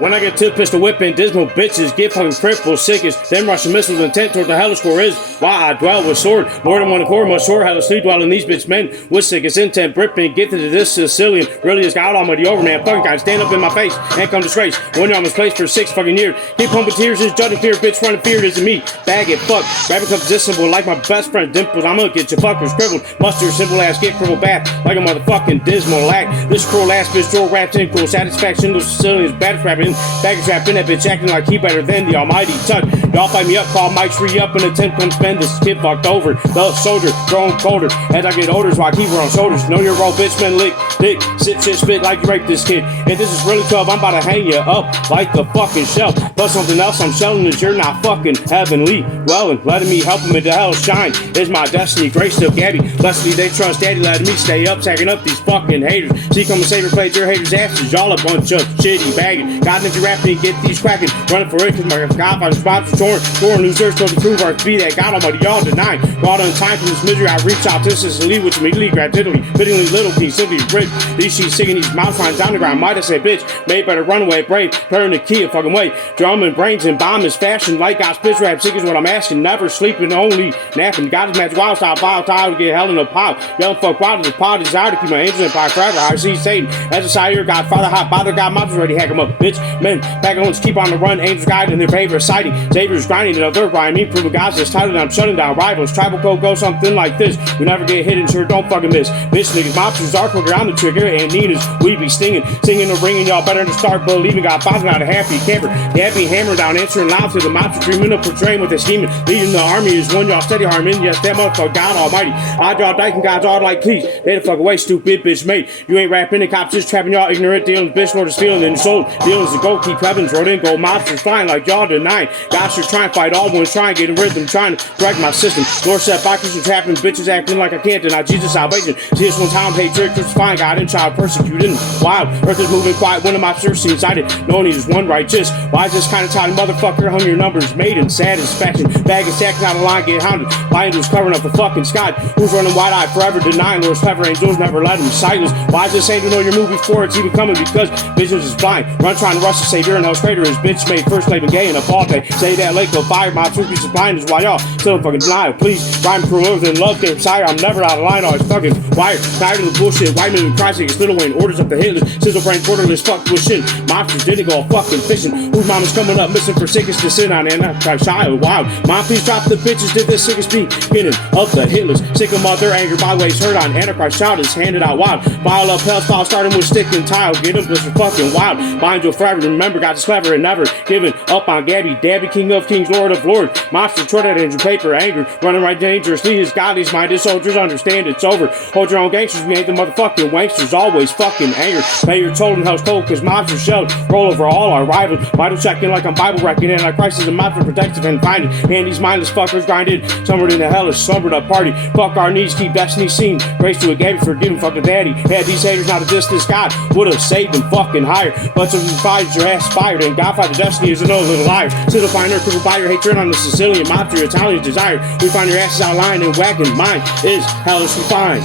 When I get two pistol whipping, dismal bitches get fucking crippled, sickest. Then Russian missiles intent toward the hellish core is why I dwell with sword. More than one core, much sore, hellish sleep dwelling these bitch men with sickest intent. Bripping, get to this Sicilian. Really is God almighty overman. Fucking guy, stand up in my face and come disgrace. One year I was placed for 6 fucking years. Keep pumping tears, is judging fear, bitch running fear, it isn't me. Bag it, fuck. Grab a cup symbol like my best friend Dimples. I'm gonna get your fuckers crippled. Mustard, simple ass, get crippled back like a motherfucking dismal lack. This cruel ass bitch, draw wrapped in cool satisfaction. Those Sicilians, bad rapping. Baggage wrapped in that bitch acting like he better than the almighty touch. Y'all fight me up, call Mike's re-up and attempt come spend this kid fucked over. The soldier growing colder as I get older, so I keep her on shoulders. Know your role, bitch, man, lick, dick, sit, shit, spit like you raped this kid. If this is really tough, I'm about to hang you up like the fucking shelf. But something else I'm shelling is you're not fucking heavenly. Well, and letting me help them into hell shine is my destiny. Grace to Gabby, blessly they trust daddy, letting me stay up, tagging up these fucking haters. She come and save her plays, your haters' asses. Y'all a bunch of shitty bagging. God, if you rap me, get these cracking. Running for it, cause my Godfather's spots are torn losers supposed to prove our speed that God almighty y'all deny. God on time from this misery, I reach out to Sicily, which immediately grabbed Italy. Fittingly little king, simply rich. These she's singing these mouth lines down the ground. Might have said, bitch, made better runaway, brave, turn the key a fucking way. Drum and brains and bomb is fashion. Like God's bitch rap sick is what I'm asking. Never sleeping, only napping. God is match wild style, volatile to get hell in a pop. Young fuck wild as a pod desire to keep my angels in fire forever. I see Satan as a side here, Godfather, hot bother, God, mobs ready, hack him up, bitch. Men, back on keep on the run, angels guide in their favorite sighting. Xavier's grinding in a third grind. Me proving God's this title that I'm shutting down rivals. Tribal code goes something like this. We never get hit and sure don't fucking miss. Bitch niggas, mobsters are quicker on the trigger and Nina's we be stinging, singing and ringing. Y'all better to start believing God Father's not a happy camper. Happy hammer down, answering loud to the mobster dreaming of portraying with his scheming. Leading the army is one y'all steady harming. Yes, that motherfucker God almighty. I draw dyke and God's all like please. They the fuck away, stupid bitch mate. You ain't rapping the cops just trapping y'all ignorant dealings. Bitch Lord is stealing and sold. Dealings to go keep heavens rolled in gold mobsters flying like y'all denying. God should try and fight all ones trying getting rhythm trying to correct my system. Lord said boxers and trapping bitches acting like I can't deny Jesus salvation. See this one time hatred crucifying God and child persecuted wild. Earth is moving quiet when the mobsters seem sighted. No need is one righteous. Why is this kind of time motherfucker hung your numbers made in satisfaction? Bag and stacking out of line get hounded. My angels covering up the fucking sky. Who's running wide eyed forever denying Lord's clever angels never let him silence. Why is this angel know your move before it's even coming? Because visions is blind. Run trying to rush the savior and hell's crater is bitch made first lady gay in a fall day. Say that lake of fire, my truth is blind is why y'all still fucking denial. Please rhyme cruel than love game sire. I'm never out of line, always fucking wired. Tired of the bullshit, white men and Christ it's Little Wayne orders up the Hit List. Sizzle brain borderless fuck with shit. Monsters didn't go fucking fishing. Whose mama's coming up missing for sickest to sit on and I try shy or wild. Mom, please drop the bitches, did this sickest beat. Getting up the Hit List. Sick of mother anger by ways heard on Antichrist shout is handed out wild. File up hell's file starting with stick and tile. Get them because you're fucking wild. Mind you forever. Remember God's clever and never giving up on Gabby. Dabby, king of kings, lord of lords. Monster, Twitter, angel, paper, anger. Running right dangerously. His godly's minded soldiers understand it's over. Hold your own gangsters. We ain't the motherfucking wanksters. Always fucking anger. Pay your toll and hell's cold because mobs are shelled. Roll over all our rivals. Vital checking like I'm Bible wrecking. Antichrist is a mob for protective and finding. And these mindless fuckers grinded. Somewhere in the hell is slumbered up party. Fuck our needs, keep destiny seen. Grace to a Gabby, forgive him, fuck the daddy. Had these haters not a this God would have saved them fucking higher. Bunch of you fired your ass fired. And Godfather destiny is another little liar. Still find her crippled by your hatred on the Sicilian mob your Italian desire. We find your asses out lying and whacking. Mine is hellish refined.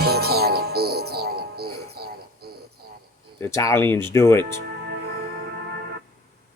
The Italians do it.